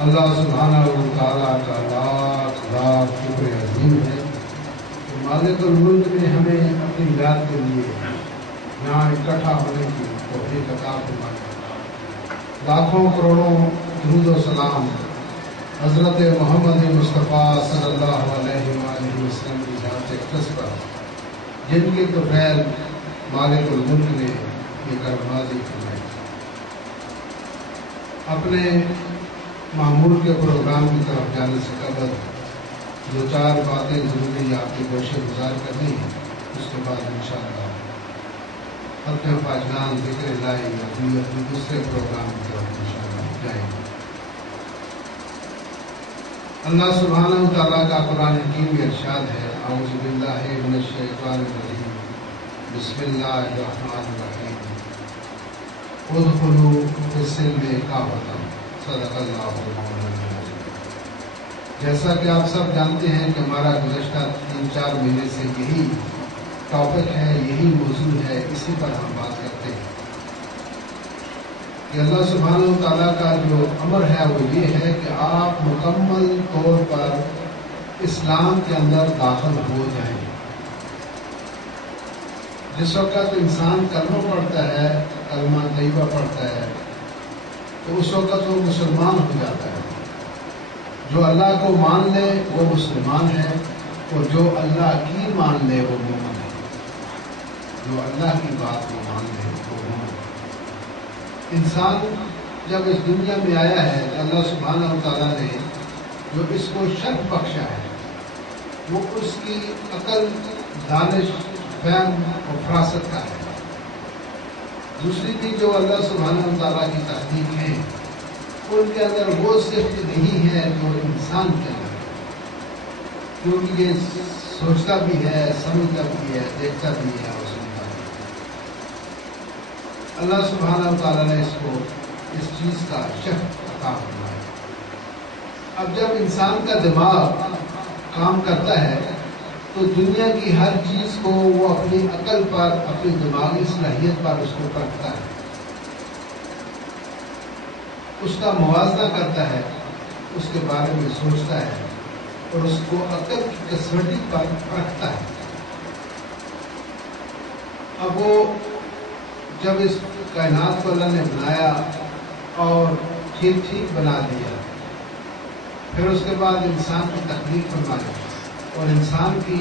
اللہ سبحانہ و تعالیٰ کا لاکھ لاکھ شکر عظیم ہے کہ مالک الملک نے ہمیں اپنی یاد کے لیے یہاں اکٹھا ہونے کی توفیق عطا فرمائی۔ لاکھوں کروڑوں درود و سلام حضرت محمد مصطفیٰ صلی اللہ علیہ وآلہ وسلم کی ذات اقدس پر، جن کے توفیل مالک الملک نے یہ کرمازی فرمائی۔ اپنے معمول کے پروگرام کی طرف جانے سے قبل دو چار باتیں ضروری آپ کے گوشے گزار کرنی ہیں، اس کے بعد انشاءاللہ ختم فاجان ذکر الہی اپنے دوسرے پروگرام کی طرف انشاءاللہ جائیں گے۔ اللہ سبحانہ و تعالیٰ کا قرآن حکیم میں ارشاد ہے، اعوذ باللہ من الشیطان الرجیم، بسم اللہ الرحمن الرحیم، ادخلوا فی السلم کافۃ، صدق اللہ العظیم۔ جیسا کہ آپ سب جانتے ہیں کہ ہمارا گزشتہ 3-4 مہینے سے یہی ٹاپک ہے، یہی موضوع ہے، اسی پر ہم بات کرتے ہیں کہ اللہ سبحانہ و تعالیٰ کا جو امر ہے وہ یہ ہے کہ آپ مکمل طور پر اسلام کے اندر داخل ہو جائیں۔ جس وقت انسان کلمہ پڑھتا ہے، کلمہ طیبہ پڑھتا ہے، تو اس وقت وہ مسلمان ہو جاتا ہے۔ جو اللہ کو مان لے وہ مسلمان ہے، اور جو اللہ کی مان لے وہ مومن ہے۔ جو اللہ کی بات کو مان لے وہ مومن ہے۔ انسان جب اس دنیا میں آیا ہے تو اللہ سبحانہ و تعالیٰ نے جو اس کو شرف بخشا ہے وہ اس کی عقل، دانش، فہم اور فراست کا ہے۔ دوسری چیز جو اللہ سبحانہ و تعالیٰ کی تخلیق ہے ان کے اندر وہ صفت نہیں ہے جو انسان کے اندر ہے، کیونکہ یہ سوچتا بھی ہے، سمجھتا بھی ہے، دیکھتا بھی ہے اور سنتا بھی ہے۔ اللہ سبحانہ و تعالیٰ نے اس کو اس چیز کا شرف عطا فرمایا۔ اب جب انسان کا دماغ کام کرتا ہے تو دنیا کی ہر چیز کو وہ اپنی عقل پر، اپنی دماغی صلاحیت پر اس کو پرکھتا ہے، اس کا موازنہ کرتا ہے، اس کے بارے میں سوچتا ہے اور اس کو عقل کی کسوٹی پر رکھتا ہے۔ اب وہ جب اس کائنات کو اللہ نے بنایا اور ٹھیک بنا دیا، پھر اس کے بعد انسان کی تخلیق فرمائی اور انسان کی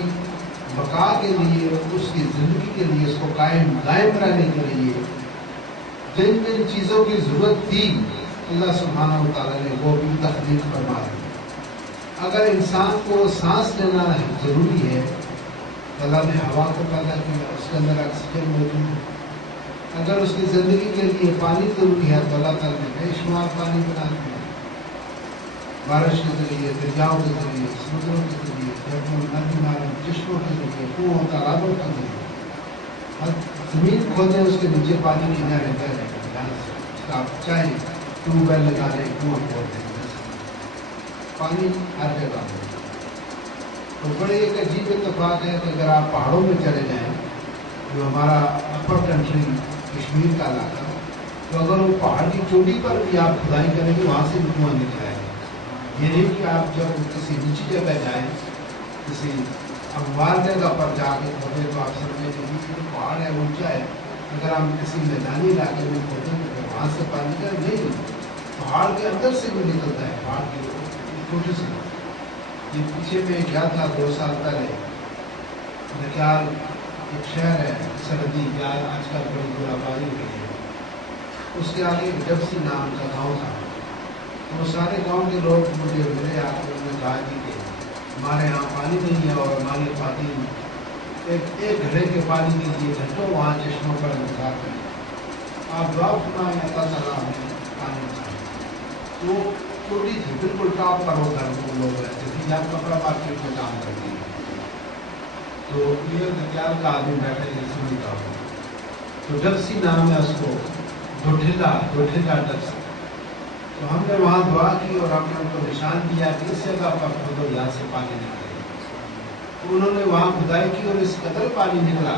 بقا کے لیے، اس کی زندگی کے لیے، اس کو قائم دائم رہنے کے لیے جن جن چیزوں کی ضرورت تھی اللہ سبحانہ و تعالیٰ نے وہ بھی تخلیق فرما دی۔ اگر انسان کو سانس لینا ضروری ہے، اللہ نے ہوا کو پیدا کیا، اس کے اندر آکسیجن موجود ہے۔ اگر اس کی زندگی کے لیے پانی ضروری ہے تو اللہ تعالیٰ نے بے شمار پانی بنا دیا، بارش کے ذریعے، دریاؤں کے ذریعے، سمندروں کے ذریعے، جھرنوں، ندی نالوں، چشموں کے ذریعے، کنووں، تالابوں کے ذریعے۔ ہر زمین کھودیں اس کے نیچے پانی کی نہریں بہ رہے ہیں، جہاں سے آپ چاہیں ٹیوب ویل لگا لیں، کنواں کھود دیں، پانی ہر جگہ ہے۔ تو بڑے ایک عجیب اتفاق ہے کہ اگر آپ پہاڑوں میں چلے جائیں، جو ہمارا اپر کنٹری کشمیر کا علاقہ، تو اگر وہ پہاڑ کی چوٹی پر بھی آپ کھدائی کریں گے وہاں سے بھی کنواں نکل آئے گا۔ یہ نہیں کہ آپ جب کسی نیچی جگہ جائیں، کسی ہموار جگہ پر جا کے کھودیں تو آپ سمجھیں کہ جو پہاڑ ہے اونچا ہے، اگر ہم کسی میدانی علاقے میں کھودیں تو وہاں سے پانی کا نہیں، پہاڑ کے اندر سے بھی نکلتا ہے، پہاڑ کی چھوٹی سی۔ یہ پیچھے میں گیا تھا 2 سال پہلے، نکیال ایک شہر ہے سرحدی، آج کل بڑی برآبادی ہوئی ہے، اس کے آگے ڈبسی نام کا گاؤں تھا۔ وہ سارے گاؤں کے لوگ مجھے ملے، آ کر انہوں نے کہا کہ ہمارے یہاں پانی نہیں ہے اور ہماری پانی ایک گھڑے کے پانی کے لیے گھنٹوں وہاں چشموں پر انتظار کریں، آپ دعا فرمائیں اللہ تعالیٰ ہمیں پانی چاہیے۔ وہ چھوٹی تھی، بالکل ٹاپ پر وہ گھر میں لوگ رہتے تھے، جہاں کپڑا مارکیٹ میں کام کرتی ہے۔ تو یہ نکیال کا آدمی بیٹھے یہ سمجھتا ہوں، تو ڈبسی نام ہے اس کو، ڈوٹھلا ڈبسی۔ تو ہم نے وہاں دعا کی اور ہم نے ان کو نشان دیا کہ اس جگہ پر کھودو، یہاں سے پانی نکلے۔ تو انہوں نے وہاں کھدائی کی اور اس قدر پانی نکلا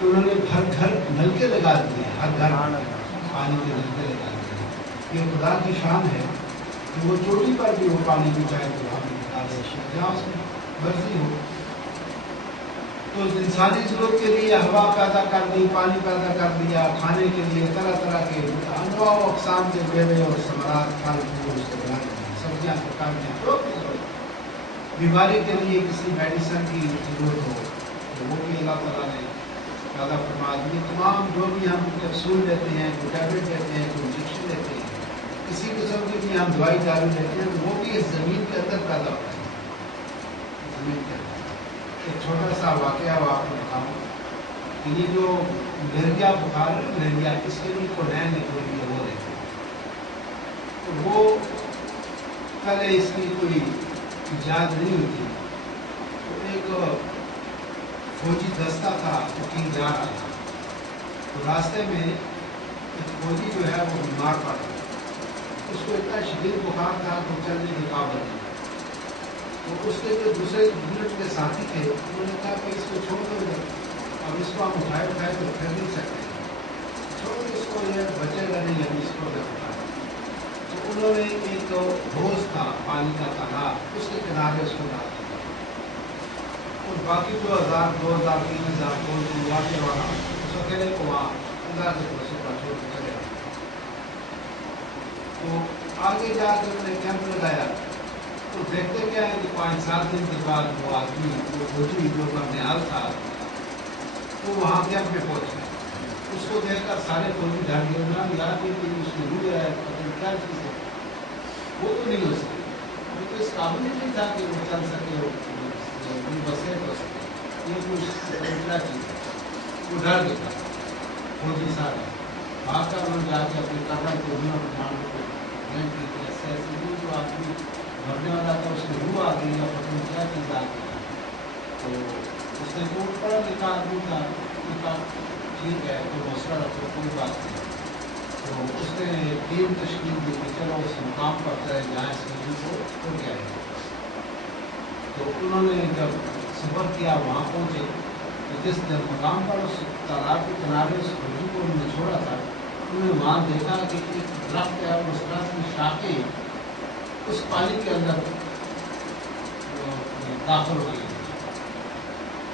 کہ انہوں نے ہر گھر نلکے لگا دیے، ہر گھر پانی کے نلکے لگا دیے۔ یہ خدا کی شان ہے کہ وہ چوٹی پر بھی وہ پانی بھی چاہے تو وہاں بھی نکالے جہاں اس کی مرضی ہو. تو انسانی ضرورت کے لیے ہوا پیدا کر دی، پانی پیدا کر دیا، کھانے کے لیے طرح طرح کے انواع و اقسام کے میوے اور ثمرات پھل پھول اس کے بنا دیے، سبزیاں ترکاریاں جو بھی ضرورت. بیماری کے لیے کسی میڈیسن کی ضرورت ہو تو وہ بھی اللہ تعالیٰ نے پیدا فرما دی. تمام جو بھی ہم کیپسول لیتے ہیں، جو ٹیبلٹ لیتے ہیں، جو انجیکشن لیتے ہیں، کسی قسم کی بھی ہم دوائی دارو لیتے ہیں تو وہ بھی اس زمین کے اندر پیدا ہوتا ہے. زمین کے اندر ایک چھوٹا سا واقعہ وہ آپ کو بتاؤں کہ یہ جو ملیریا بخار ہے، ملیریا اس کے لیے کونین ایک ذریعہ وہ رہتے ہیں. تو وہ پہلے اس کی کوئی ایجاد نہیں ہوئی تھی. تو ایک فوجی دستہ تھا وہ کہیں جا رہا تھا، تو راستے میں ایک فوجی جو ہے وہ بیمار پڑ گیا. اس کو اتنا شدید بخار تھا کہ چلنے کی قابل نہیں. تو اس کے جو دوسرے یونٹ کے ساتھی تھے انہوں نے کہا کہ اس کو چھوڑ دو گے، اب اس کو ہم اٹھائے تو پھر نہیں سکتے، چھوڑ دو اس کو، یہ بچے گا نہیں، ابھی اس کو نہ اٹھائے. تو انہوں نے ایک حوض تھا پانی کا تالاب، اس کے کنارے اس کو ڈال دیا اور باقی 2000 2000 3000 فوج ہوا کے وہاں اس اکیلے کو وہاں اللہ کے بھروسے پر چھوڑ کے چلے. تو آگے جا کے انہوں نے کیمپ لگایا. تو دیکھتے کیا ہے کہ 5-7 دن کے بعد وہ آدمی وہ فوجی جو بنیال تھا وہ وہاں کیمپ میں پہنچ گیا. اس کو دیکھ کر سارے فوجی ڈر گئے، یاد ہے کہ اس کی روح ہے، کیا چیز ہے، وہ تو نہیں ہو سکتی، وہ تو اس قابل ہی نہیں تھا کہ وہ چل سکے، بسے ہو سکے، یہ کچھ کیا چیز ہے. وہ ڈر گیا فوجی سارے بھاگ کر انہوں نے جا کے اپنے قدم کو مان کو ایسے ایسے جو آدمی مرنے والا تھا اس کی روح آ گئی یا پتہ نہیں کیا چیز آ گئی. تو اس نے کوئی پڑھا لکھا آدمی تھا، کہا ٹھیک ہے تو حوصلہ رکھو، کوئی بات نہیں. تو اس نے ٹیم تشکیل دی کہ چلو اس مقام پر جائے جہاں اس چیز کو ہو گیا ہے. تو انہوں نے جب سفر کیا وہاں پہنچے تو جس مقام پر اس تالاب کے کنارے اس فوجی کو انہوں نے چھوڑا تھا، انہوں نے وہاں دیکھا کہ ایک درخت ہے اور اس درخت کی شاخیں اس پانی کے اندر داخل ہو گئی.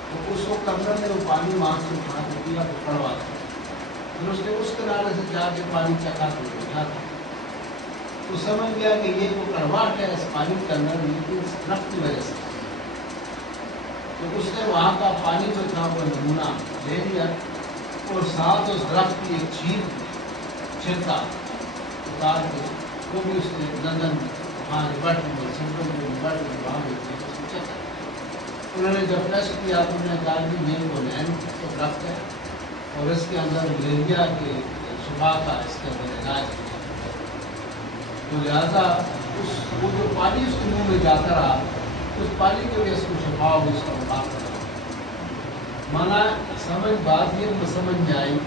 تو اس وقت اندر نے وہ پانی وہاں سے اٹھا کے پیا تو کڑوا تھا. پھر اس نے اس کنارے سے جا کے پانی چکھا تو اٹھا تھا. تو سمجھ گیا کہ یہ جو کڑواہٹ ہے اس پانی کے اندر یہ اس درخت کی وجہ سے. تو اس نے وہاں کا پانی جو تھا وہ نمونہ لے لیا اور ساتھ اس درخت کی ایک چھلکا اتار کے وہ بھی اس نے لندن وہاں ڈپارٹمنٹ میں سینٹرل جو ڈپارٹمنٹ وہاں بھی چیک کر. انہوں نے جب ٹیسٹ کیا تو انہوں نے کہا کہ یہ وہ لین تو درخت ہے اور اس کے اندر ملیریا کے شفا کا اس کے اندر علاج ہے. تو لہٰذا وہ جو پانی اس کے منہ میں جاتا رہا اس پانی کے لیے اس کو شفا ہو اس کا مقابلہ کرا. مانا سمجھ بات یہ سمجھ میں آئی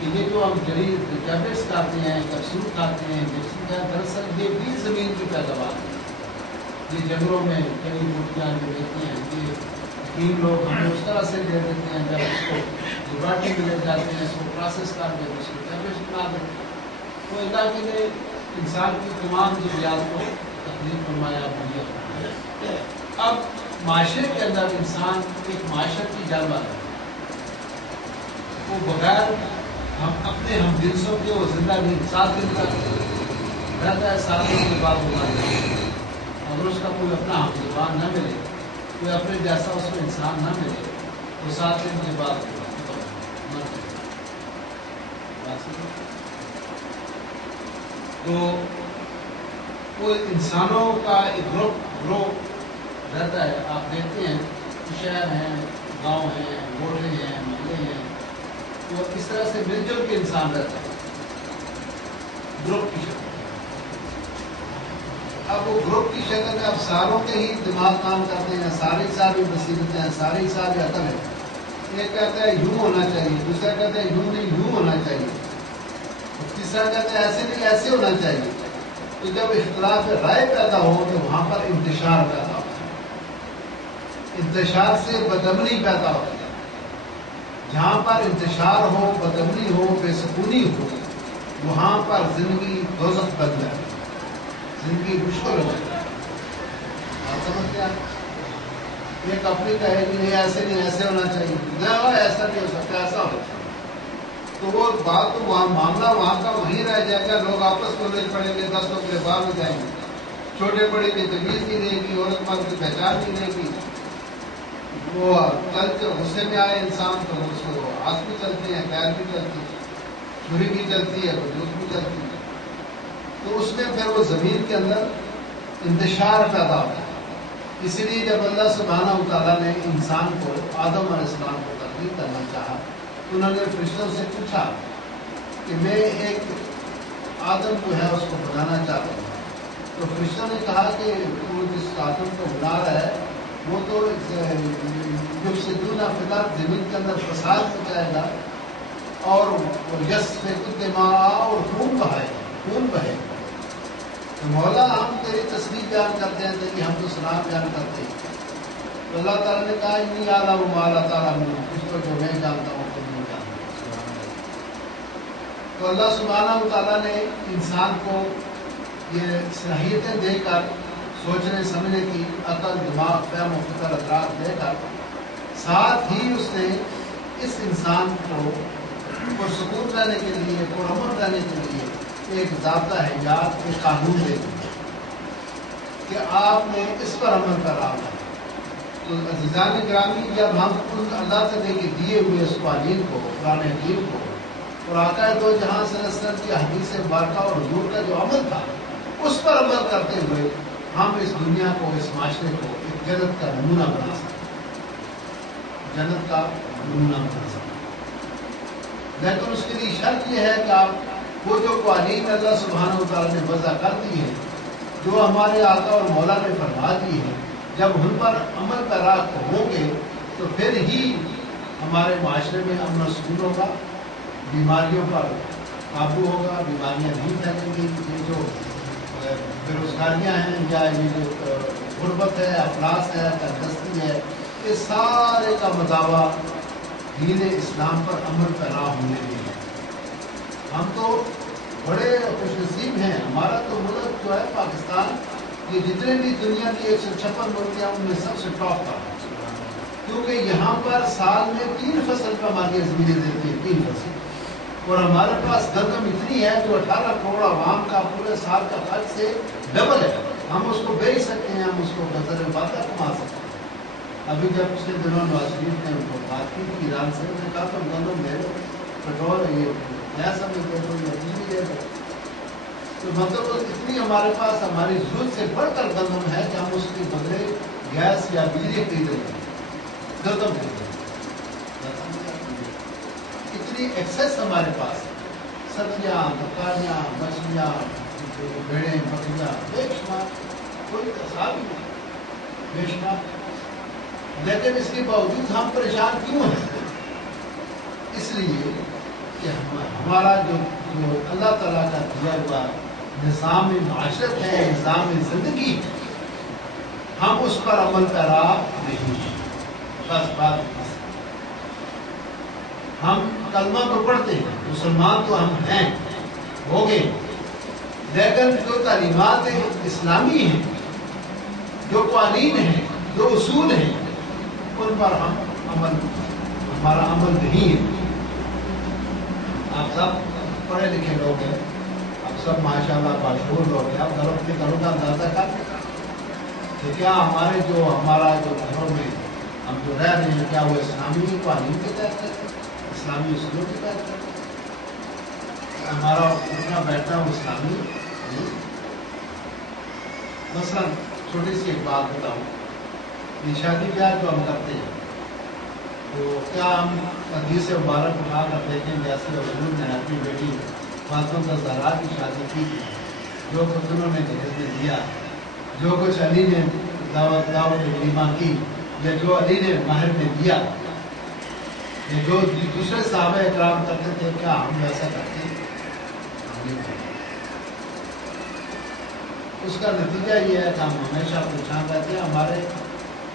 کہ یہ جو ہم جڑی ٹیبلٹس کھاتے ہیں، کیپسول کھاتے ہیں، انجیکشن کا دراصل یہ بھی زمین کی پیداوار ہے. یہ جنگلوں میں کئی بوٹیاں جو دیتے ہیں یہ 3 لوگ ہمیں اس طرح سے دے دیتے ہیں، جب اس کو لیبارٹری میں لے جاتے ہیں، اس کو پروسیس کر کے اس کو ٹیبلٹس بنا دیتے ہیں. تو اللہ کے لیے انسان کی تمام ضروریات کو تخلیق فرمایا مہیا فرمایا. اب معاشرے کے اندر انسان ایک معاشرتی جانور ہے، وہ بغیر ہم اپنے ہم جنسوں کے وہ زندہ نہیں. 7 دن تک رہتا ہے، 7 دن کے بعد وہ مر جاتا ہے. اگر اس کا کوئی اپنا ہم زبان نہ ملے، کوئی اپنے جیسا اس کو انسان نہ ملے تو 7 دن کے بعد مر جائے. تو وہ انسانوں کا ایک گروہ رہتا ہے. آپ دیکھتے ہیں شہر ہیں، گاؤں ہیں، موڑے ہیں، محلے ہیں، تو اس طرح سے مل جل کے انسان رہتا ہے گروپ کی شکل. اب وہ گروپ کی شکل میں اب ساروں کے ہی دماغ کام کرتے ہیں، ساری مصیبتیں ہیں، سارے عقل ہے. ایک کہتا ہے یوں ہونا چاہیے، دوسرا کہتا ہے یوں نہیں یوں ہونا چاہیے، تیسرا کہتا ہے ایسے نہیں ایسے ہونا چاہیے. تو جب اختلاف رائے پیدا ہو تو وہاں پر انتشار پیدا ہوتا ہے. انتشار سے بدامنی پیدا ہوتی ہے. جہاں پر انتشار ہو، بدامنی ہو، بے سکونی ہو، وہاں پر زندگی دوزخ بن جاتی ہے. زندگی مشکل ہو جائے. آپ سمجھتے ہیں؟ ایک اپنی کہے کہ نہیں ایسے نہیں ایسے ہونا چاہیے، نہ ایسا نہیں ہو سکتا، ایسا ہو. تو وہ بات تو وہاں معاملہ وہاں کا وہیں رہ جائے گا. لوگ آپس میں لڑ پڑیں گے، 10 لوگ باہر ہو جائیں گے، چھوٹے بڑے کی تمیز نہیں رہے گی، عورت مرد کی پہچان نہیں رہے گی. وہ کل کے غصے میں آئے انسان تو اس کو ہاتھ بھی چلتے ہیں، پیر بھی چلتی ہے، چھری بھی چلتی ہے، بندوق بھی چلتی ہے. تو اس میں پھر وہ زمین کے اندر انتشار پیدا ہوتا ہے. اسی لیے جب اللہ سبحانہ و تعالیٰ نے انسان کو، آدم علیہ السلام کو تخلیق کرنا چاہا، انہوں نے فرشتوں سے پوچھا کہ میں ایک آدم جو ہے اس کو بنانا چاہتا ہوں. تو فرشتوں نے کہا کہ وہ جس آدم کو بنا رہا ہے وہ تو یفسدون فی الارض، زمین کے اندر فساد مچائے گا، اور یسفک الدماء، اور خون بہائے گا، خون بہے گا. تو مولا ہم تیری تصویر بیان کرتے ہیں کہ ہم تو سلام بیان کرتے ہیں. تو اللہ تعالیٰ نے کہا انی اعلم ما لا تعلمون، اس کو جو میں جانتا ہوں تم نہیں جانتے. تو اللہ سبحانہ و تعالیٰ نے انسان کو یہ صلاحیتیں دے کر، سوچنے سمجھنے کی عقل، دماغ، فہم و فکر، ادراک دے کر، ساتھ ہی اس نے اس انسان کو پرسکون رہنے کے لیے، پرامن رہنے کے لیے ایک ضابطہ حیات، ایک قانون دے دیا کہ آپ نے اس پر عمل کرنا ہے. تو عزیزان گرامی، جب ہم اللہ تعالیٰ کے دیے ہوئے اس قوانین کو، قرآن حکیم کو، اور آقا دو جہاں صلی اللہ علیہ وسلم کی حدیث مبارکہ اور حضور کا جو عمل تھا اس پر عمل کرتے ہوئے ہم اس دنیا کو، اس معاشرے کو ایک جنت کا نمونہ بنا سکتے ہیں، جنت کا نمونہ بنا سکتے ہیں. لیکن اس کے لیے شرط یہ ہے کہ آپ وہ جو قوانین اللہ سبحانہ و تعالیٰ نے وضع کر دی ہے، جو ہمارے آقا اور مولا نے فرما دی ہے، جب ان پر عمل پیرا ہوں گے تو پھر ہی ہمارے معاشرے میں امن و سکون ہوگا، بیماریوں پر قابو ہوگا، بیماریاں نہیں پھیلیں گی. یہ جو بے روزگاریاں ہیں، یا یہ جو غربت ہے، افلاس ہے، تندرستی ہے، یہ سارے کا مداوع دین اسلام پر عمل پیرا ہونے میں ہے. ہم تو بڑے خوش نصیب ہیں. ہمارا تو ملک جو ہے پاکستان، یہ جتنے بھی دنیا کی 156 ملک ہیں ان میں سب سے ٹاپ پر ہے، کیونکہ یہاں پر سال میں 3 فصل پر ہماری زمینیں دیتی ہیں، 3 فصل. اور ہمارے پاس گندم اتنی ہے جو 18 کروڑ عوام کا پورے سال کا خرچ سے ڈبل ہے. ہم اس کو بیچ سکتے ہیں، ہم اس کو بطور باتا کما سکتے ہیں. ابھی جب پچھلے دنوں نواز شریف نے ان کو بات کی تھی ایران سے، انہوں نے کہا تم گندم لے لو، پیٹرول یہ نیا سمجھ دے دو، یہ بجلی دے دو. تو مطلب اتنی ہمارے پاس ہماری ضرورت سے بڑھ کر گندم ہے کہ ہم اس کے بدلے گیس یا بجلی خرید رہے ہیں، گندم خرید رہے ہیں. اتنی ایکسیس ہمارے پاس، سبزیاں، ترکاریاں، مچھلیاں، بھیڑیں، بکریاں، بے شمار، کوئی حساب ہی نہیں، بے شمار. لیکن اس کے باوجود ہم پریشان کیوں ہیں؟ اس لیے کہ ہمارا جو اللہ تعالیٰ کا دیا ہوا نظام معاشرت ہے، نظام زندگی ہے، ہم اس پر عمل پیرا نہیں ہیں. بس بات ہم کلمہ تو پڑھتے ہیں، مسلمان تو ہم ہیں، ہو گئے، لیکن جو تعلیمات اسلامی ہیں، جو قوانین ہیں، جو اصول ہیں، ان پر ہمارا عمل نہیں ہے. آپ سب پڑھے لکھے لوگ ہیں، آپ سب ماشاءاللہ باشعور لوگ ہیں. آپ اپنے گھروں کا اندازہ کرتے ہیں کہ کیا ہمارا جو گھروں میں ہم جو رہ رہے ہیں، کیا وہ اسلامی قوانین کے تحت کرتے ہیں، اسلامی اصولوں کے تحت کرتے ہیں؟ ہمارا اٹھنا بیٹھنا وہ اسلامی نہیں. مثلا چھوٹی سی ایک بات بتاؤں، یہ شادی بیاہ جو ہم کرتے ہیں تو کیا ہم حدیث مبارک اٹھا کر دیکھیں جیسے حضور نے اپنی بیٹی فاطمہ الزہرا کی شادی کی تھی، جو کچھ انہوں نے جہیز میں دیا، جو کچھ علی نے دعوت ولیمہ کی، یا جو علی نے مہر میں دیا، یہ جو دوسرے صحابہ اکرام کرتے تھے، کیا ہم ویسا کرتے ہیں؟ اس کا نتیجہ یہ ہے کہ ہم ہمیشہ پریشان رہتے ہیں. ہمارے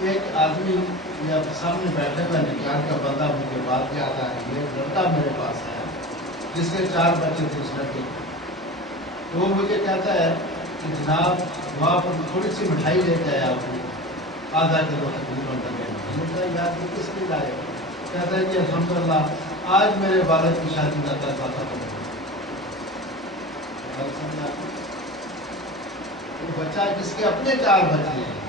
ایک آدمی یا سامنے بیٹھے ہوئے نکال کا بندہ مجھے بات یاد آ رہی ہے. ایک لڑکا میرے پاس آیا جس کے 4 بچے تھے اس لڑکے. تو وہ مجھے کہتا ہے کہ جناب وہاں پر تھوڑی سی مٹھائی لے کے آیا ہوں، آدھا کلو تقریباً کر یاد نہیں کس لیے لائے؟ کہتا ہے کہ الحمدللہ آج میرے والد کی شادی کا قرضہ ختم ہو گیا۔ وہ بچہ جس کے اپنے 4 بچے ہیں،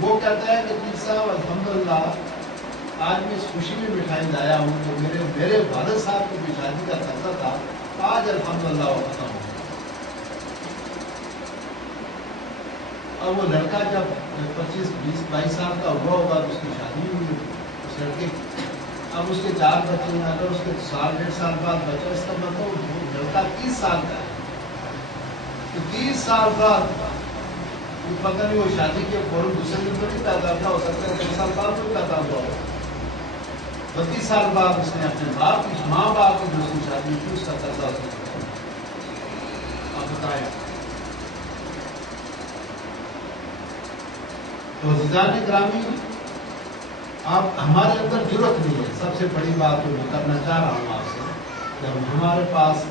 وہ کہتا ہے کہ پیر صاحب الحمدللہ آج میں اس خوشی میں مٹھائی لایا ہوں کہ میرے والد صاحب کی جو شادی کا قرضہ تھا آج الحمدللہ وہ ختم ہو گیا۔ اور وہ لڑکا جب 25 20 22 سال کا ہوا ہوگا تو اس کی شادی ہوئی اس لڑکے کی، اب اس کے 4 بچے ہیں، اگر اس کے 1.5 سال بعد بچہ، اس کا مطلب وہ لڑکا 30 سال کا ہے، تو 30 سال بعد پتہ نہیں وہ شادی کے فوراً دوسرے دن تو نہیں پیدا ہوا، ہو سکتا ہے 10 سال بعد تو پیدا ہوا ہو۔ 32 سال بعد اس نے اپنے ماں باپ کی جو اس کی شادی کی اس کا قرضہ اس نے آپ بتایا۔ تو عزیزان گرامی، آپ ہمارے اندر جرأت نہیں ہے، سب سے بڑی بات جو میں کرنا چاہ رہا ہوں آپ سے، کہ ہمارے پاس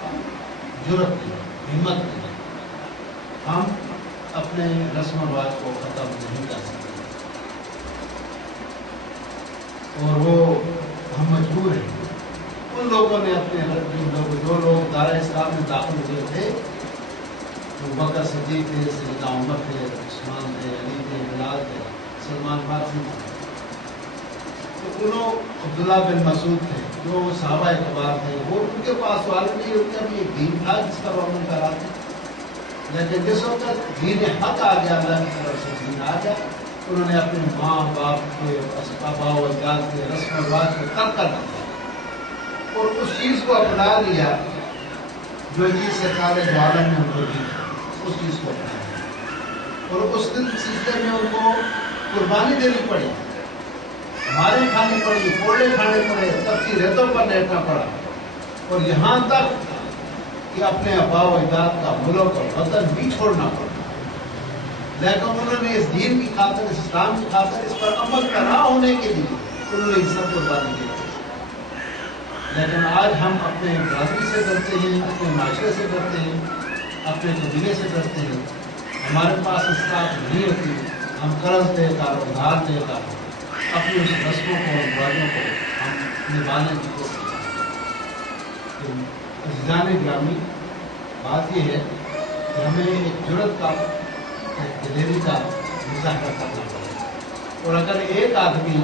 جرأت نہیں، ہمت نہیں، ہم اپنے رسم و رواج کو ختم نہیں کر سکتے، اور وہ ہم مجبور ہیں۔ ان لوگوں نے اپنے جو لوگ دارِ اسلام میں داخل ہوئے تھے، بکر صدیق تھے، سیدنا عمر تھے، عثمان تھے، علی تھے، بلال تھے، سلمان فارسی تھے، تو انہوں عبداللہ بن مسعود تھے جو صحابہ کبار تھے، وہ ان کے پاس سوال نہیں، ان کا بھی ایک دین تھا جس پر عمل کرا تھا، لیکن جس وقت دین حق آ گیا، اللہ کی طرف سے دین آ گیا، انہوں نے اپنے ماں باپ کے آباء و اجداد کے رسم و رواج کو ترک کر دیا اور اس چیز کو اپنا لیا جو چیز سرکار دو عالم نے ان کو دی، اس چیز کو اپنایا، اور اس دن سلسلے میں ان کو قربانی دینی پڑی، مارے کھانی پڑی، کوڑے کھانے پڑے، تپتی ریتوں پر لیٹنا پڑا، اور یہاں تک کہ اپنے آباء و اجداد کا ملک اور وطن بھی چھوڑنا پڑا، لیکن انہوں نے اس دین کی خاطر، اس اسلام کی خاطر، اس پر عمل کرنا ہونے کے لیے انہوں نے سب قربانی دی۔ لیکن آج ہم اپنے برادری سے ڈرتے ہیں، اپنے معاشرے سے ڈرتے ہیں، اپنے قبیلے سے ڈرتے ہیں، ہمارے پاس استطاعت نہیں ہوتی، ہم قرض دے کر، ادھار دے کر اپنی اس رسموں کو اور رواجوں کو ہم نبھانے کی کوشش کرتے ہیں۔ عزیزان گرامی، بات یہ ہے کہ ہمیں ایک جرأت کا، ایک دلیری کا مظاہرہ کرنا پڑے، اور اگر ایک آدمی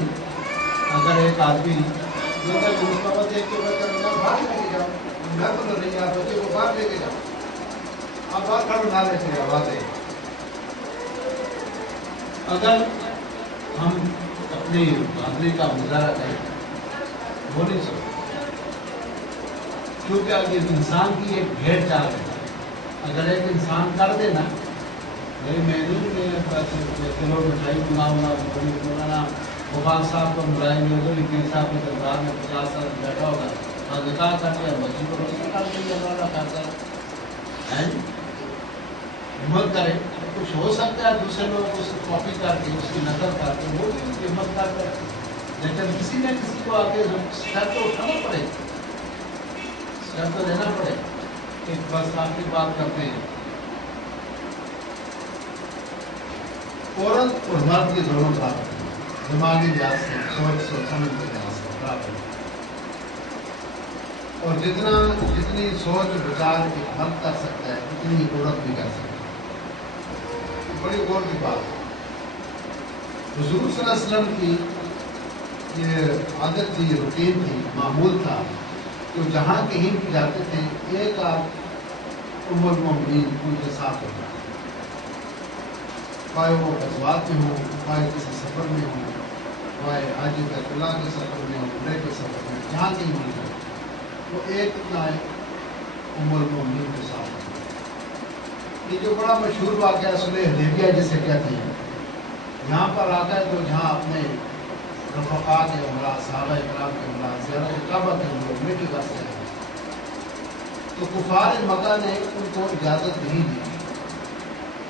جو کہ مستقبل دیکھ کے بچہ باہر لے کے جاؤ، میں تو نہیں، آپ بچے کو باہر لے کے جاؤ، آپ باہر کھڑے نہ لے کے آواز ہے۔ اگر ہم اپنی بہادری کا مظاہرہ کریں، وہ نہیں سکتے، کیونکہ اگر انسان کی ایک بھیڑ چال ہے، اگر ایک انسان کر دے نا، میری میں کلو مٹھائی مولانا غفار صاحب کو ملائیں گے، ادھر پیر صاحب کے دربار میں 50 سال بیٹھا ہوگا، اور نکاح کر کے بچی کو روشن کر دیں، اللہ کا فیصلہ ہے، ہمت کرے، کچھ ہو سکتا ہے دوسرے لوگ اس کی کاپی کر کے، اس کی نقل کر کے، وہ بھی اس کی ہمت کرتا ہے، لیکن کسی نہ کسی کو آگے اسٹیپ تو اٹھانا پڑے، اسٹیپ تو لینا پڑے۔ ایک بس آخری بات کرتے ہیں، عورت اور مرد کے دونوں برابر ہیں، دماغی لحاظ سے، سمجھ کے لحاظ سے برابر ہیں، اور جتنی سوچ وچار ایک مرد کر سکتا ہے اتنی عورت بھی کر سکتی ہے، بڑی غور کی بات ہے۔ حضور صلی اللہ علیہ وسلم کی یہ عادت تھی، روٹین تھی، معمول تھا کہ جہاں کہیں بھی جاتے تھے ایک آدھ ام المؤمنین ان کے ساتھ ہوتا، چاہے وہ غزوات میں ہوں، چاہے کسی سفر میں ہوں، چاہے حج بیت اللہ کے سفر میں ہوں، عمرے کے سفر میں، جہاں کہیں بھی ہو، وہ ایک نہ ام المؤمنین کے ساتھ ہوتا۔ یہ جو بڑا مشہور واقعہ صلح حدیبیہ جسے کہتے ہیں، یہاں پر آتا ہے تو جہاں اپنے رفقا کے ہمراہ، صحابہ کرام کے ہمراہ، زیارت کعبہ کے ہمراہ مٹی کا سے ہے، تو کفار مکہ نے ان کو اجازت نہیں دی،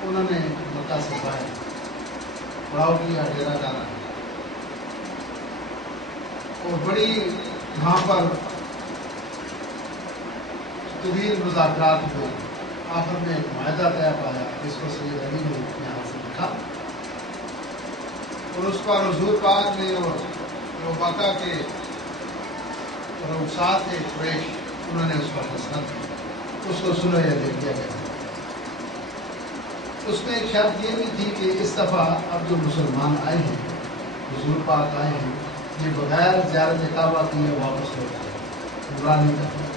انہوں نے مکہ سے باہر پڑاؤ کیا، ڈیرا ڈالا، اور بڑی یہاں پر طویل مذاکرات ہوئے، آخر میں ایک معاہدہ طے پایا جس کو سید علی نے یہاں سے لکھا، اور اس پر حضور پاک نے اور مکہ کے رؤسات قریش انہوں نے اس پر دستخط کی، اس کو صلح حدیبیہ کہتے ہیں۔ اس میں ایک شرط یہ بھی تھی کہ اس دفعہ اب جو مسلمان آئے ہیں، حضور پاک آئے ہیں، یہ بغیر زیارت کعبہ کیے واپس ہو جائے، عمرہ نہیں کرنا۔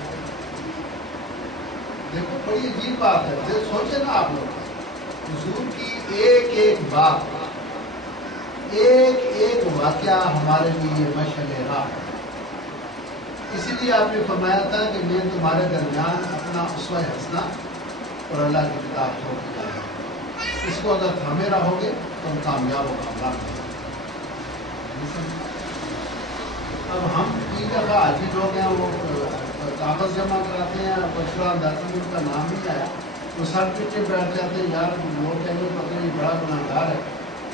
دیکھو بڑی عجیب بات ہے، سوچے نا آپ لوگ، حضور کی ایک ایک بات، ایک ایک واقعہ ہمارے لیے مشعل راہ ہے۔ اسی لیے آپ نے فرمایا تھا کہ میں تمہارے درمیان اپنا اسوہ حسنہ اور اللہ کی کتاب چھوڑ کے جاؤں گا، اس کو اگر تھامے رہو گے تو ہم کامیاب و کامیاب ہوں گے۔ اب ہم تین دفعہ حاجی لوگ ہیں، وہ کاغذ جمع کراتے ہیں، بچڑا اندازہ ان کا نام نہیں آیا، وہ سر پیچھے بیٹھ جاتے ہیں، یار لوگ کہیں گے پتہ نہیں بڑا گناہگار ہے،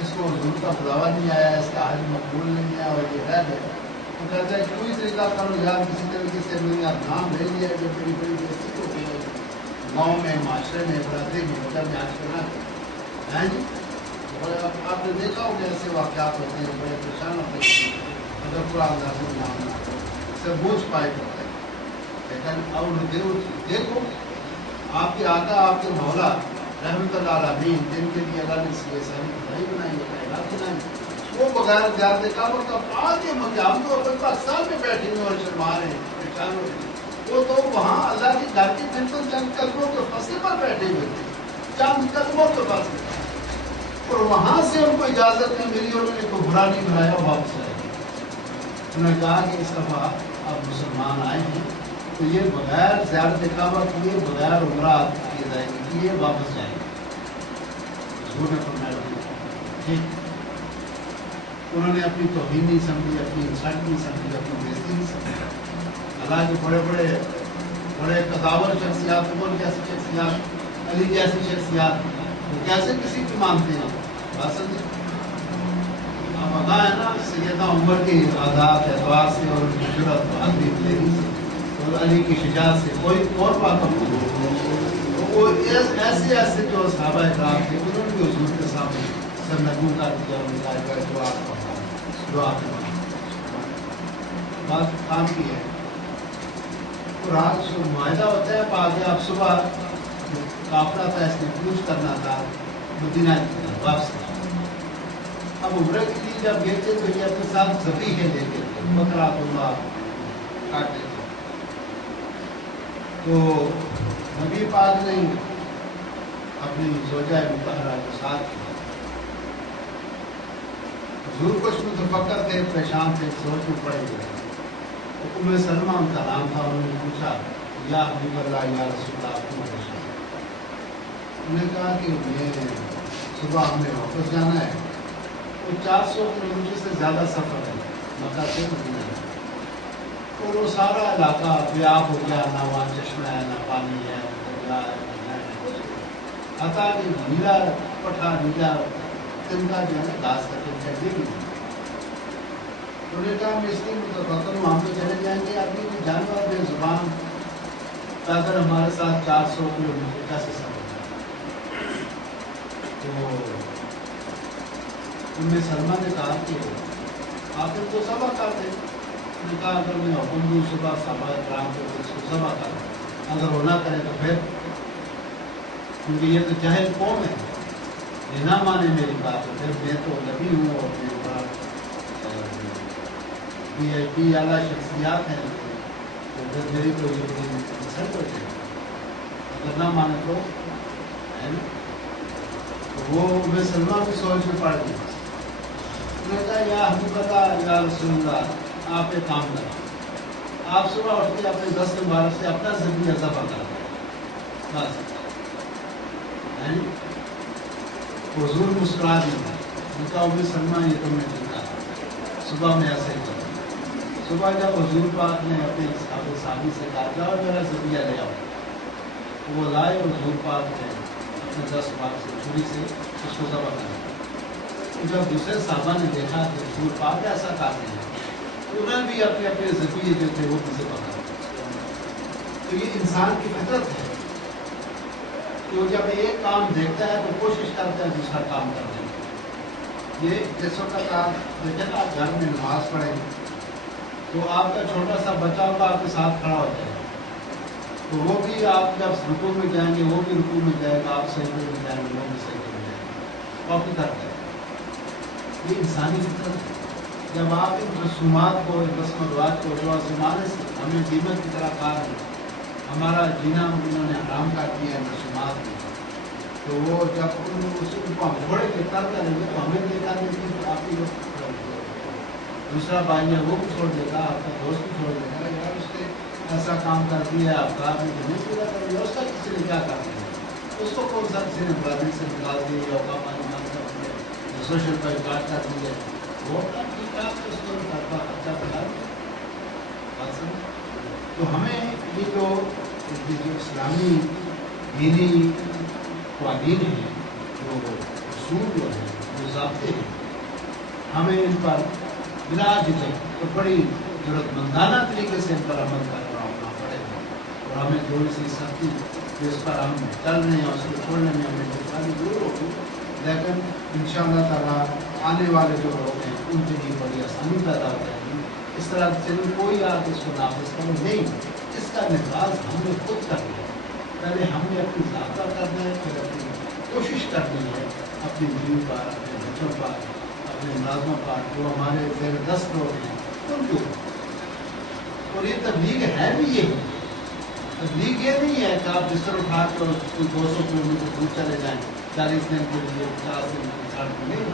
اس کو حضور کا بلاوا نہیں آیا، اس کا حج مقبول نہیں ہے اور یہ ہے۔ وہ کہتا ہے کوئی طریقہ کرو یار، کسی طریقے سے میں نے نام لے لیا جو بڑی بڑی بےزتی ہو گئی ہے گاؤں میں، معاشرے میں، برادری میں، ہوتا میں آج کرنا ہے جی۔ آپ نے دیکھا ہوگا ایسے واقعات ہوتے ہیں، بڑے پریشان ہوتے ہیں اگر پورا اندازہ نام نہ ہو، سے بوجھ پائے کرتے ہیں۔ لیکن اب دیکھو آپ کے آقا، آپ کے مولا رحمت اللہ علیہ جن کے لیے اللہ نے یہ ساری بھلائی بنائی ہے، کائنات بنائی، وہ بغیر زیارت کعبہ کا آگے ہم تو پاکستان میں بیٹھے ہوئے اور شرما رہے ہیں، پریشان ہو رہے ہیں، وہ تو وہاں اللہ کی گھر کی بالکل چند قدموں کے فاصلے پر بیٹھے ہوئے تھے، چند قدموں کے فاصلے پر، اور وہاں سے ان کو اجازت نہیں ملی، انہوں نے کوئی برا نہیں بنایا، واپس آئے۔ انہوں نے کہا کہ اس دفعہ اب مسلمان آئے ہیں تو یہ بغیر زیارت کعبہ کیے، بغیر عمرہ کیے جائیں گے، یہ واپس جائیں گے۔ حضور نے فرمایا ٹھیک۔ انہوں نے اپنی توہین نہیں سمجھی، اپنی انسان نہیں سمجھی، اپنی بےزتی نہیں سمجھی۔ حالانکہ بڑے قداور شخصیات، عمر جیسی شخصیات، علی جیسی شخصیات، وہ کیسے کسی کی مانتے ہیں؟ بات سمجھے؟ اب ادا ہے نا سیدنا عمر کی عادات اعتبار سے اور ان کی جرأت عقلی دلیری سے اور علی کی شجاعت سے کوئی اور بات نہیں۔ وہ ایسے جو صحابہ اکرام تھے انہوں نے بھی حضور کے سامنے سرنگوں کا دیا، ان کا جو آپ نے بات کام کی ہے۔ اور آج جو معاہدہ ہوتا ہے آگے آپ صبح قافلہ تھا، اس نے کوچ کرنا تھا مدینہ واپس۔ اب عمرے کے لیے جب گئے تھے تو یہ اپنے ساتھ ذبیحے لے کے بکرا اللہ کاٹتے تھے، تو نبی پاک نے اپنی زوجہ مطہرہ کے ساتھ حضور کچھ متفکر تھے، پریشان تھے، سوچ میں پڑے ہوئے۔ ام سلمہ ان کا نام تھا، انہوں نے پوچھا یا حبیب اللہ یا رسول اللہ آپ کیوں پریشان؟ انہوں نے کہا کہ میں صبح ہمیں واپس جانا ہے، وہ 400 کلومیٹر سے زیادہ سفر ہے مکہ سے مدینہ، اور وہ سارا علاقہ بیاب ہو گیا، نہ وہاں چشمہ ہے، نہ پانی ہے، نہ دریا ہے، نہ نہر ہے، کچھ نہیں۔ حتیٰ کہ نیلا پٹھا، نیلا تنکا جو ہے نا گھاس کا تنکا یہ بھی نہیں۔ انہوں نے کہا میں اس لیے متفکر ہوں، ہم تو چلے جائیں گے، آدمی کی جانور بے زبان پیدل ہمارے ساتھ 400 کلومیٹر کیسے سفر ہے؟ تو ام سلمہ نے کہا کہ آپ تو ذبح کر دیں۔ انہوں نے کہا اگر میں حکم دوں صبح صحابہ کرام کو اس کو ذبح کر دیں، اگر وہ نہ کرے تو پھر، کیونکہ یہ تو جاہل قوم ہے، یہ نہ مانے میری بات، تو پھر میں تو نبی ہوں اور میں بڑا VIP اعلیٰ شخصیات ہیں، تو پھر میری تو یہ بڑی مسئلہ ہو جائے، اگر نہ مانے تو ہے نا۔ تو وہ ام سلمہ کی سوچ میں پڑ گئی۔ انہوں نے کہا یا حبیب اللہ یا رسول اللہ آپ ایک کام کریں، آپ صبح اٹھ کے اپنے دست مبارک سے اپنا ذبیحہ ذبح کر دیں بس۔ حضور مسکرا دیا، ان کا ام سلمہ یہ تم نے ٹھیکا، صبح میں ایسے ہی کروں۔ صبح جب حضور پاک نے اپنے صحابی سے کہا جاؤ میرا ذبیحہ لے آؤ، وہ لائے اور حضور پاک نے اپنے دست مبارک سے چھری سے اس کو ذبح کر دیا۔ جب دوسرے صحابہ نے دیکھا کہ حضور پاک ایسا کرتے ہیں تو انہوں نے بھی اپنے اپنے ذبیحے جو تھے وہ بھی ذبح کر دیا۔ تو یہ انسان کی فطرت ہے کہ وہ جب ایک کام دیکھتا ہے تو کوشش کرتا ہے دوسرا کام کرنے کی. یہ جس وقت آپ دیکھیں نا آپ گھر میں نماز پڑھیں تو آپ کا چھوٹا سا بچہ ہوگا آپ کے ساتھ کھڑا ہو جائے گا, تو وہ بھی آپ جب رکوع میں جائیں گے وہ بھی رکوع میں جائے گا, آپ سجدے میں جائیں گے وہ بھی سجدے میں جائیں گے, کاپی کرتا ہے. یہ انسانی فطرت ہے. جب آپ ان رسومات کو, رسم و رواج کو جو زمانے سے ہمیں دیمک کی طرح کہا ہے, ہمارا جینا انہوں نے حرام کر دیا ہے رسومات میں, تو وہ جب ان کو ہم چھوڑے کے تر کریں گے تو ہمیں دیکھا دیں گے کہ آپ کی دوسرا بھائی ہے وہ بھی چھوڑ دے گا, آپ کا دوست بھی چھوڑ دے گا, یار اس نے ایسا کام کر دیا ہے, آپ کا نہیں پورا کر دیا, اس کا کسی نے کیا کر دیا, اس کو کون سا کسی نے برادری سے نکال دیا یا اوقات پانی کر دیا, سوشل پر کاٹ کر دیا, وہ ٹھیک ٹھاک اس کو اچھا بتا دیا. تو ہمیں یہ جو اسلامی دینی قوانین ہیں, جو اصول جو ہیں, جو ضابطے ہیں, ہمیں ان پر بلا جھجک تو بڑی ضرورت مندانہ طریقے سے ان پر عمل کرنا ہونا پڑے گا, اور ہمیں تھوڑی سی سختی جس پر ہم چل رہے ہیں اس کو چھوڑنے میں ہمیں دشواری ضرور ہوگی, لیکن انشاءاللہ تعالیٰ آنے والے جو لوگ ہیں ان کے لیے بڑی آسانی پیدا ہو جائے گی. اس طرح چلو کوئی آپ اس کو نافذ کرے نہیں, اس کا نفاذ ہم نے خود کرنا ہے. پہلے ہم نے اپنی ذات پر کرنا ہے, پھر اپنی کوشش کرنی ہے اپنی بیوی پر, اپنے بچوں پر, اپنے ملازموں پر, جو ہمارے زیر دست لوگ ہیں ان کے اوپر. اور یہ تبلیغ ہے بھی یہی. تبلیغ یہ نہیں ہے کہ آپ بستر اٹھا کر کوئی 200 کلو میٹر دور چلے جائیں 40 دن کے لیے, 50 دن کے ساتھ نہیں.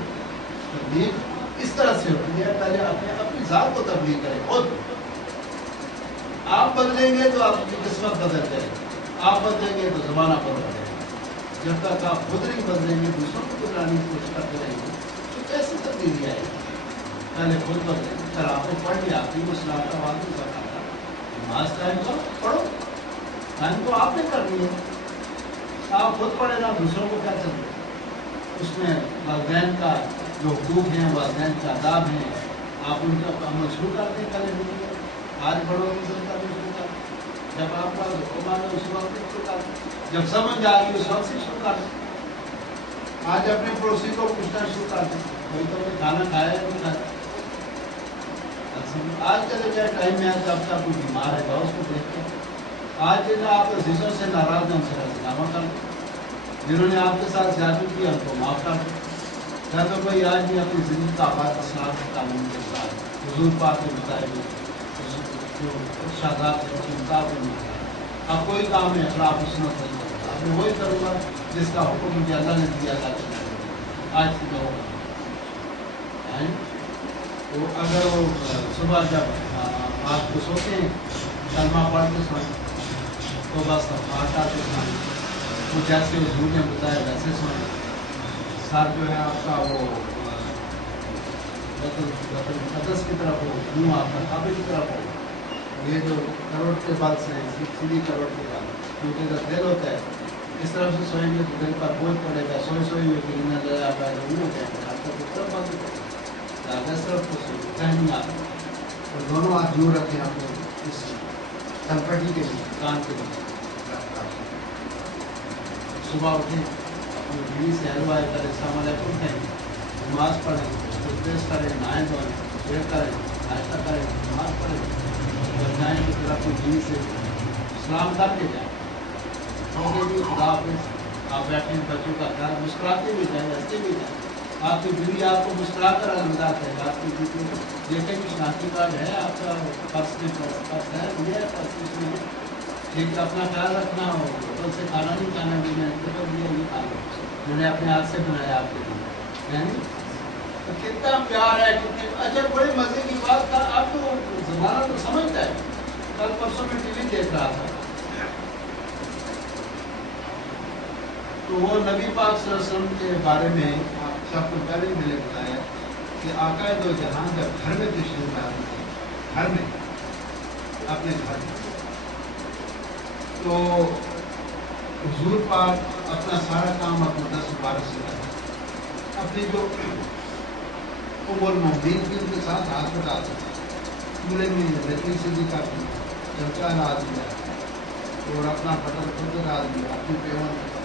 تبلیغ اس طرح سے ہوتی ہے, پہلے اپنی ذات کو تبلیغ کریں خود. آپ بدلیں گے تو آپ کی قسمت بدل جائے گی, آپ بدلیں گے تو زمانہ بدل جائے گا. جب تک آپ خود نہیں بدلیں گے, دوسروں کو بدلانے کی کوشش کرتے رہیں گے تو کیسے تبدیلی آئے گی. پہلے خود بدلیں گے. پھر آپ نے پڑھ لیا, آپ کی مسئلہ کا واقعی بتا تھا, نماز ٹائم کو پڑھو, ٹائم کو آپ نے کرنی ہے. آپ خود پڑھے نا, دوسروں کو کیا چلتے. اس میں والدین کا جو حقوق ہیں, والدین کے آداب ہیں, آپ ان کا عمل شروع کرتے ہیں. پہلے نہیں آج بڑوں کی عزت کرنا شروع کر, جب آپ کا حکم آنا اس وقت سے شروع کر, جب سمجھ آ گئی اس وقت سے شروع کر. آج اپنے پڑوسی کو پوچھنا شروع کر دیں, کوئی تو کھانا کھایا یا نہیں کھایا. آج چلے جائے ٹائم میں آج آپ کا کوئی بیمار ہے گا, اس کو دیکھتے ہیں. آج جو آپ عزیزوں سے ناراض ہیں ان سے راضینامہ کر دیں. جنہوں نے آپ کے ساتھ زیادتی کی ان کو معاف کر دیں. تو بھائی آج بھی اپنی زندگی کا آباد اسلام کے قانون کے ساتھ حضور پاک کے مطابق جو ارشادات ہیں اس کے مطابق اب کوئی کام ہے خلاف سنت نہیں کرتا. اب میں وہی کروں گا جس کا حکم مجھے اللہ نے دیا تھا آج کی جو تو اگر وہ صبح جب آپ کو سوتے ہیں کلمہ پڑھ کے سوئیں, تو بس آٹا سے سوئیں, تو جیسے حضور نے بتایا ویسے سوئیں. ساتھ جو ہے آپ کا وہ مقدس کی طرف ہو, منہ آپ کا کعبے کی طرف ہو. یہ جو کروڑ کے بال سے سیدھی کروڑ کے بال, کیونکہ جب دل ہوتا ہے اس طرف سے سوئیں گے تو دل پر بوجھ پڑے گا, سوئے ہوئے کہ نہ لے آپ آئے نہیں ہو جائے گا. آپ کا اس طرف بند ہو اس طرف کو سوئیں ذہنی آپ, اور دونوں ہاتھ دور رکھیں اپنے اس تلکٹی کے لیے, کان کے لیے. صبح اٹھیں, اپنی بیوی سے ہلوائے کریں, السلام علیکم کہیں, نماز پڑھیں, ٹوتھ کریں, نہائیں دھوئیں, پھر کریں, ناشتہ کریں, نماز پڑھیں, جب جائیں تو پھر اپنی بیوی سے سلام کر کے جائیں. کیونکہ بھی خدا حافظ, آپ بیٹھیں, بچوں کا خیال, مسکراتے بھی جائیں, ہنستے بھی جائیں. آپ کی بیوی آپ کو مسکرا کر الوداع کرے گا. آپ کی بیوی دیکھیں کہ شناختی کارڈ ہے آپ کا, پرس میں پرس ہے, یہ ہے پرس میں ٹھیک, اپنا خیال رکھنا ہو, ہوٹل سے کھانا نہیں کھانا, بھی میں دیا یہ کھانا میں نے اپنے ہاتھ سے بنایا آپ کے لیے. یعنی کتنا پیار ہے, کتنے اچھا. بڑے مزے کی بات تھا, اب تو زمانہ تو سمجھتا ہے. کل پرسوں میں ٹی وی دیکھ رہا تھا, تو وہ نبی پاک صلی اللہ علیہ وسلم کے بارے میں آپ سب کو پہلے میں نے بتایا کہ آقا دو جہاں جب گھر میں تشریف لاتے تھے, گھر میں اپنے گھر میں, تو حضور پاک اپنا سارا کام اپنے 10 مبارک سے کرتے. اپنی جو المومنین کی ان کے ساتھ ہاتھ بٹاتے تھے, چولہے میں لکڑی سے بھی کرتے, چمچا لا دیا اور اپنا بٹر خود ڈال دیا, اپنی پیون